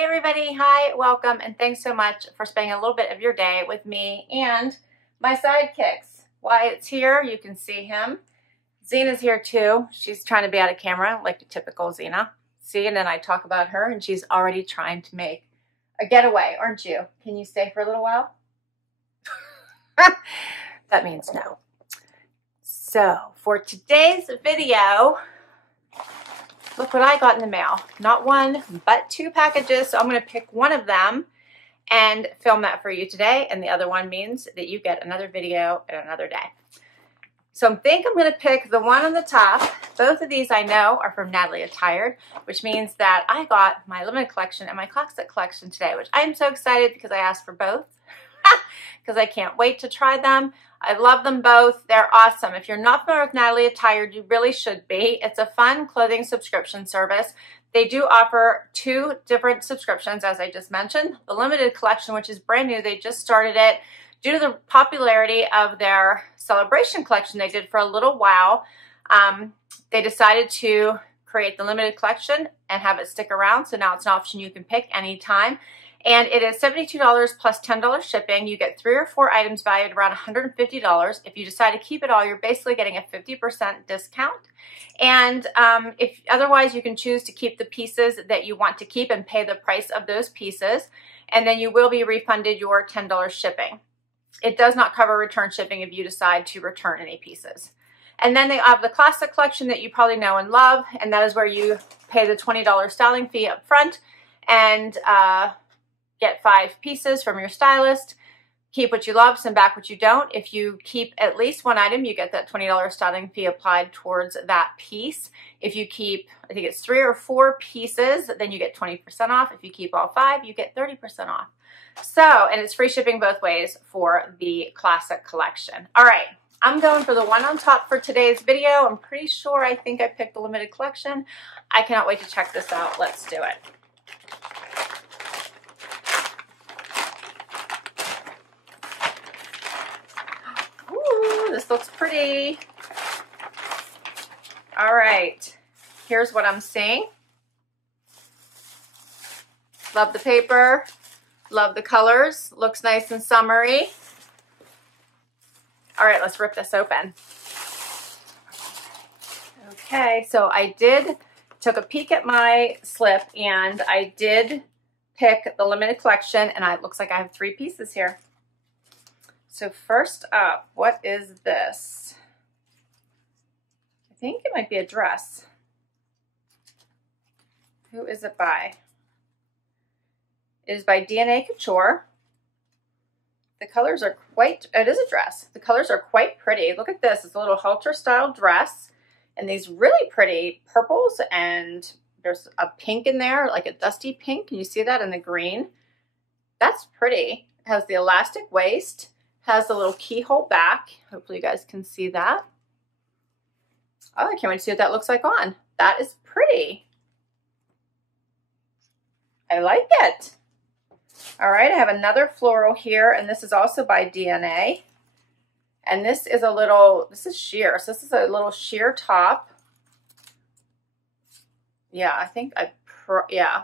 Hey everybody, hi, welcome, and thanks so much for spending a little bit of your day with me and my sidekicks. Wyatt's here, you can see him. Zena's here too. She's trying to be out of camera, like a typical Zena. See, and then I talk about her, and she's already trying to make a getaway, aren't you? Can you stay for a little while? That means no. So, for today's video, look what I got in the mail. Not one, but 2 packages. So I'm going to pick one of them and film that for you today. And the other one means that you get another video at another day. So I think I'm going to pick the one on the top. Both of these I know are from Natalie Attired, which means that I got my limited collection and my classic collection today, which I'm so excited because I asked for both because I can't wait to try them. I love them both. They're awesome. If you're not familiar with Natalie Attired, you really should be. It's a fun clothing subscription service. They do offer 2 different subscriptions, as I just mentioned. The limited collection, which is brand new, they just started it. Due to the popularity of their celebration collection they did for a little while, they decided to create the limited collection and have it stick around. So now it's an option you can pick anytime. And it is $72 plus $10 shipping. You get 3 or 4 items valued around $150. If you decide to keep it all, you're basically getting a 50% discount. And if otherwise, you can choose to keep the pieces that you want to keep and pay the price of those pieces. And then you will be refunded your $10 shipping. It does not cover return shipping if you decide to return any pieces. And then they have the classic collection that you probably know and love. And that is where you pay the $20 styling fee up front and get 5 pieces from your stylist. Keep what you love, send back what you don't. If you keep at least 1 item, you get that $20 styling fee applied towards that piece. If you keep, I think it's 3 or 4 pieces, then you get 20% off. If you keep all 5, you get 30% off. So, and it's free shipping both ways for the classic collection. All right, I'm going for the one on top for today's video. I'm pretty sure I think I picked the limited collection. I cannot wait to check this out. Let's do it. This looks pretty. All right, here's what I'm seeing. Love the paper, love the colors, looks nice and summery. All right, let's rip this open. Okay, so I took a peek at my slip and I did pick the limited collection, and it looks like I have 3 pieces here. So first up, what is this? I think it might be a dress. Who is it by? It is by DNA Couture. The colors are quite, it is a dress. The colors are quite pretty. Look at this, it's a little halter style dress. And these really pretty purples, and there's a pink in there, like a dusty pink. Can you see that in the green? That's pretty. It has the elastic waist. Has the little keyhole back. Hopefully you guys can see that. Oh, I can't wait to see what that looks like on. That is pretty. I like it. All right, I have another floral here, and this is also by DNA. And this is a little, this is sheer. So this is a little sheer top. Yeah, I think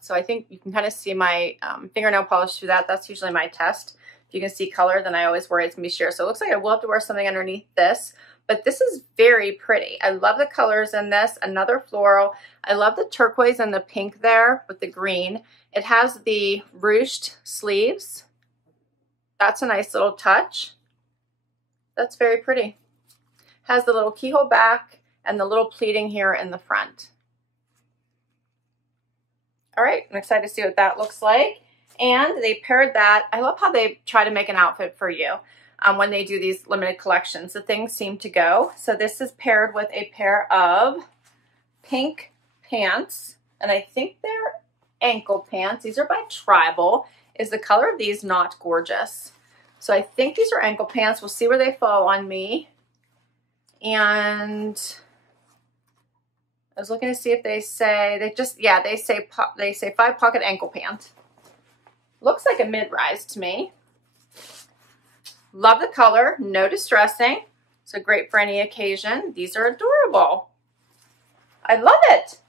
so I think you can kind of see my fingernail polish through that. That's usually my test. If you can see color, then I always worry it's going to be sheer. So it looks like I will have to wear something underneath this. But this is very pretty. I love the colors in this. Another floral. I love the turquoise and the pink there with the green. It has the ruched sleeves. That's a nice little touch. That's very pretty. Has the little keyhole back and the little pleating here in the front. All right, I'm excited to see what that looks like. And they paired that. I love how they try to make an outfit for you when they do these limited collections. The things seem to go. So this is paired with a pair of pink pants. And I think they're ankle pants. These are by Tribal. Is the color of these not gorgeous? So I think these are ankle pants. We'll see where they fall on me. And I was looking to see if they say, they say 5 pocket ankle pant. Looks like a mid-rise to me. Love the color, no distressing. So great for any occasion. These are adorable. I love it.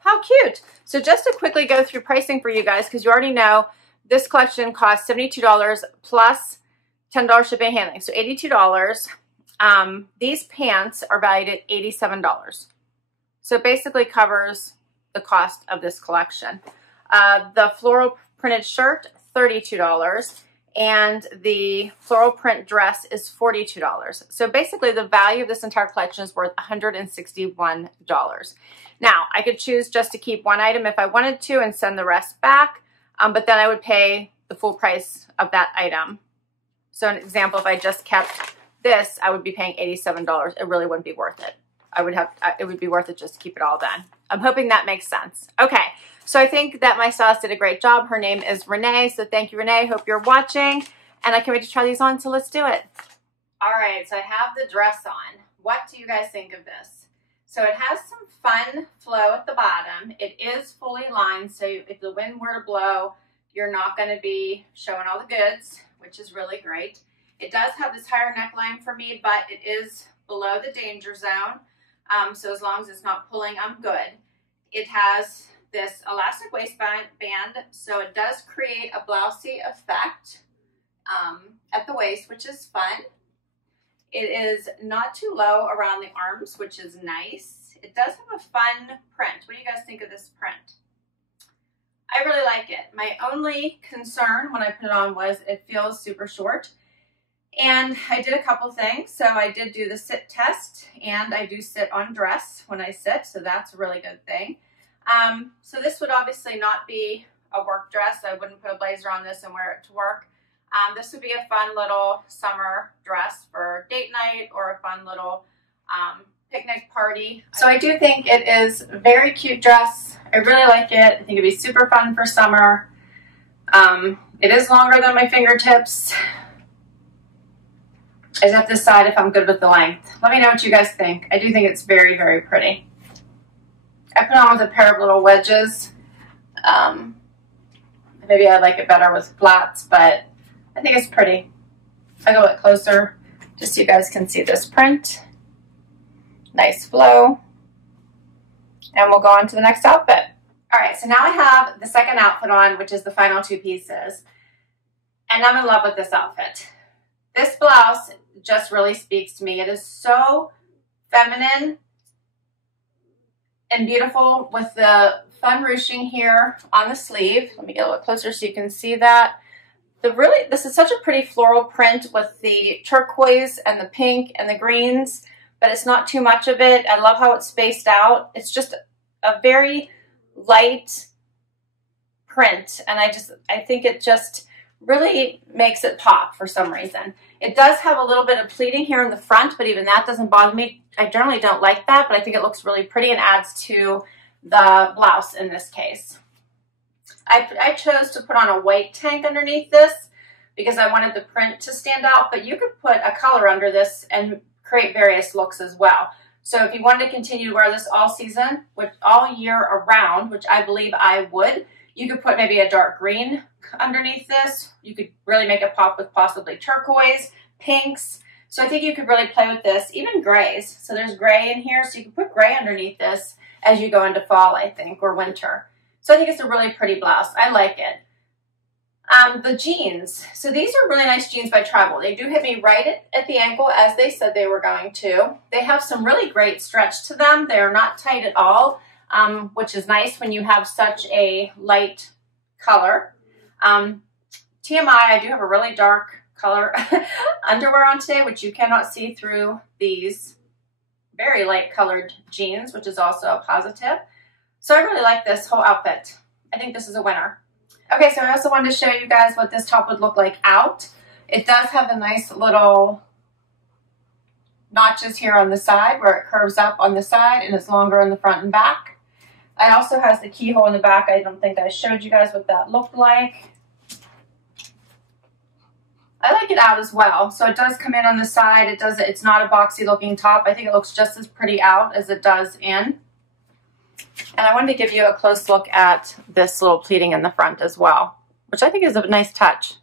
How how cute. So just to quickly go through pricing for you guys, because you already know this collection costs $72 plus $10 shipping and handling, so $82. These pants are valued at $87. So it basically covers the cost of this collection. The floral printed shirt, $32. And the floral print dress is $42. So basically the value of this entire collection is worth $161. Now, I could choose just to keep one item if I wanted to and send the rest back, but then I would pay the full price of that item. So an example, if I just kept this, I would be paying $87. It really wouldn't be worth it. It would be worth it just to keep it all done. I'm hoping that makes sense. Okay, so I think that my stylist did a great job. Her name is Renee, so thank you, Renee. Hope you're watching, and I can't wait to try these on, so let's do it. All right, so I have the dress on. What do you guys think of this? So it has some fun flow at the bottom. It is fully lined, so if the wind were to blow, you're not going to be showing all the goods, which is really great. It does have this higher neckline for me, but it is below the danger zone. So as long as it's not pulling, I'm good. It has this elastic waistband, so it does create a blousey effect at the waist, which is fun. It is not too low around the arms, which is nice. It does have a fun print. What do you guys think of this print? I really like it. My only concern when I put it on was it feels super short. And I did a couple things. So I did do the sit test, and I do sit on dress when I sit, so that's a really good thing. So this would obviously not be a work dress. I wouldn't put a blazer on this and wear it to work. This would be a fun little summer dress for date night or a fun little picnic party. So I do think it is a very cute dress. I really like it. I think it'd be super fun for summer. It is longer than my fingertips. I just have to decide if I'm good with the length. Let me know what you guys think. I do think it's very, very pretty. I put it on with a pair of little wedges. Maybe I like it better with flats, but I think it's pretty. I'll go a bit closer just so you guys can see this print. Nice flow. And we'll go on to the next outfit. All right, so now I have the second outfit on, which is the final two pieces. And I'm in love with this outfit. This blouse just really speaks to me. It is so feminine and beautiful with the fun ruching here on the sleeve. Let me get a little closer so you can see that. This is such a pretty floral print with the turquoise and the pink and the greens, but it's not too much of it. I love how it's spaced out. It's just a very light print, and I think it just really makes it pop for some reason. It does have a little bit of pleating here in the front, but even that doesn't bother me. I generally don't like that, but I think it looks really pretty and adds to the blouse in this case. I chose to put on a white tank underneath this because I wanted the print to stand out, but you could put a color under this and create various looks as well. So if you wanted to continue to wear this all season, all year around, which I believe I would, you could put maybe a dark green underneath this. You could really make it pop with possibly turquoise, pinks. So I think you could really play with this, even grays. So there's gray in here, so you could put gray underneath this as you go into fall, I think, or winter. So I think it's a really pretty blouse. I like it. The jeans. So these are really nice jeans by Travel. They do hit me right at the ankle as they said they were going to. They have some really great stretch to them. They are not tight at all, which is nice when you have such a light color. TMI, I do have a really dark color underwear on today, which you cannot see through these very light colored jeans, which is also a positive. So I really like this whole outfit. I think this is a winner. Okay, so I also wanted to show you guys what this top would look like out. It does have a nice little notches here on the side where it curves up on the side and it's longer in the front and back. It also has the keyhole in the back. I don't think I showed you guys what that looked like. I like it out as well. So it does come in on the side. It's not a boxy looking top. I think it looks just as pretty out as it does in. And I wanted to give you a close look at this little pleating in the front as well, which I think is a nice touch.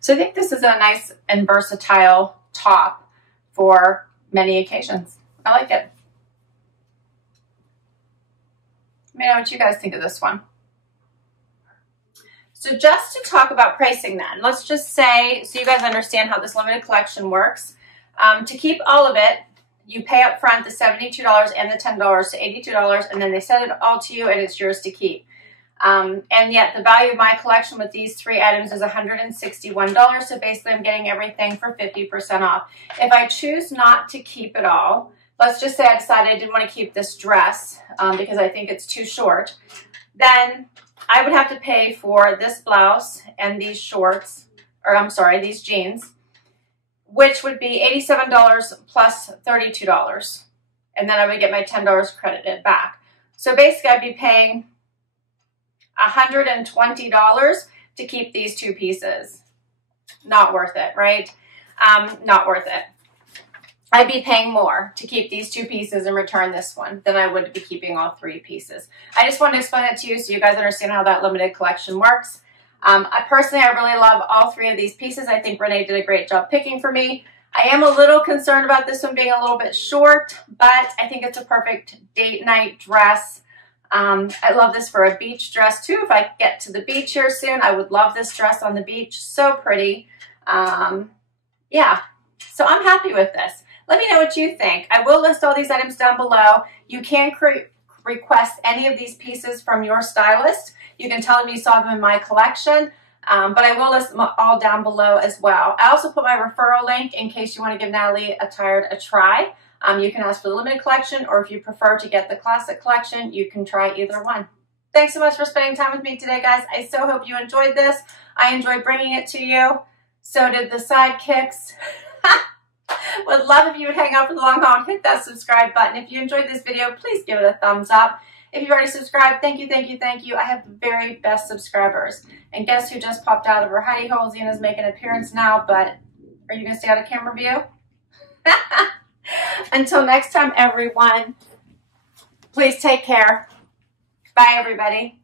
So I think this is a nice and versatile top for many occasions. I like it. Let me know what you guys think of this one. So just to talk about pricing then, let's just say, so you guys understand how this limited collection works. To keep all of it, you pay up front the $72 and the $10, so $82, and then they send it all to you and it's yours to keep. And yet the value of my collection with these 3 items is $161, so basically I'm getting everything for 50% off. If I choose not to keep it all, let's just say I decided I didn't want to keep this dress because I think it's too short, then I would have to pay for this blouse and these shorts, or I'm sorry, these jeans, which would be $87 plus $32. And then I would get my $10 credited back. So basically I'd be paying $120 to keep these 2 pieces. Not worth it, right? Not worth it. I'd be paying more to keep these 2 pieces and return this one than I would be keeping all 3 pieces. I just wanted to explain it to you so you guys understand how that limited collection works. I really love all 3 of these pieces. I think Renee did a great job picking for me. I am a little concerned about this one being a little bit short, but I think it's a perfect date night dress. I love this for a beach dress too. If I get to the beach here soon, I would love this dress on the beach. So pretty. Yeah, so I'm happy with this. Let me know what you think. I will list all these items down below. You can request any of these pieces from your stylist. You can tell them you saw them in my collection, but I will list them all down below as well. I also put my referral link in case you want to give Natalie Attired a try. You can ask for the limited collection, or if you prefer to get the classic collection, you can try either one. Thanks so much for spending time with me today, guys. I so hope you enjoyed this. I enjoyed bringing it to you. So did the sidekicks. Would love if you would hang out for the long haul and hit that subscribe button. If you enjoyed this video, please give it a thumbs up. If you've already subscribed, thank you, thank you, thank you. I have the very best subscribers. And guess who just popped out of her hidey hole? Zena's making an appearance now, but are you going to stay out of camera view? Until next time, everyone, please take care. Bye, everybody.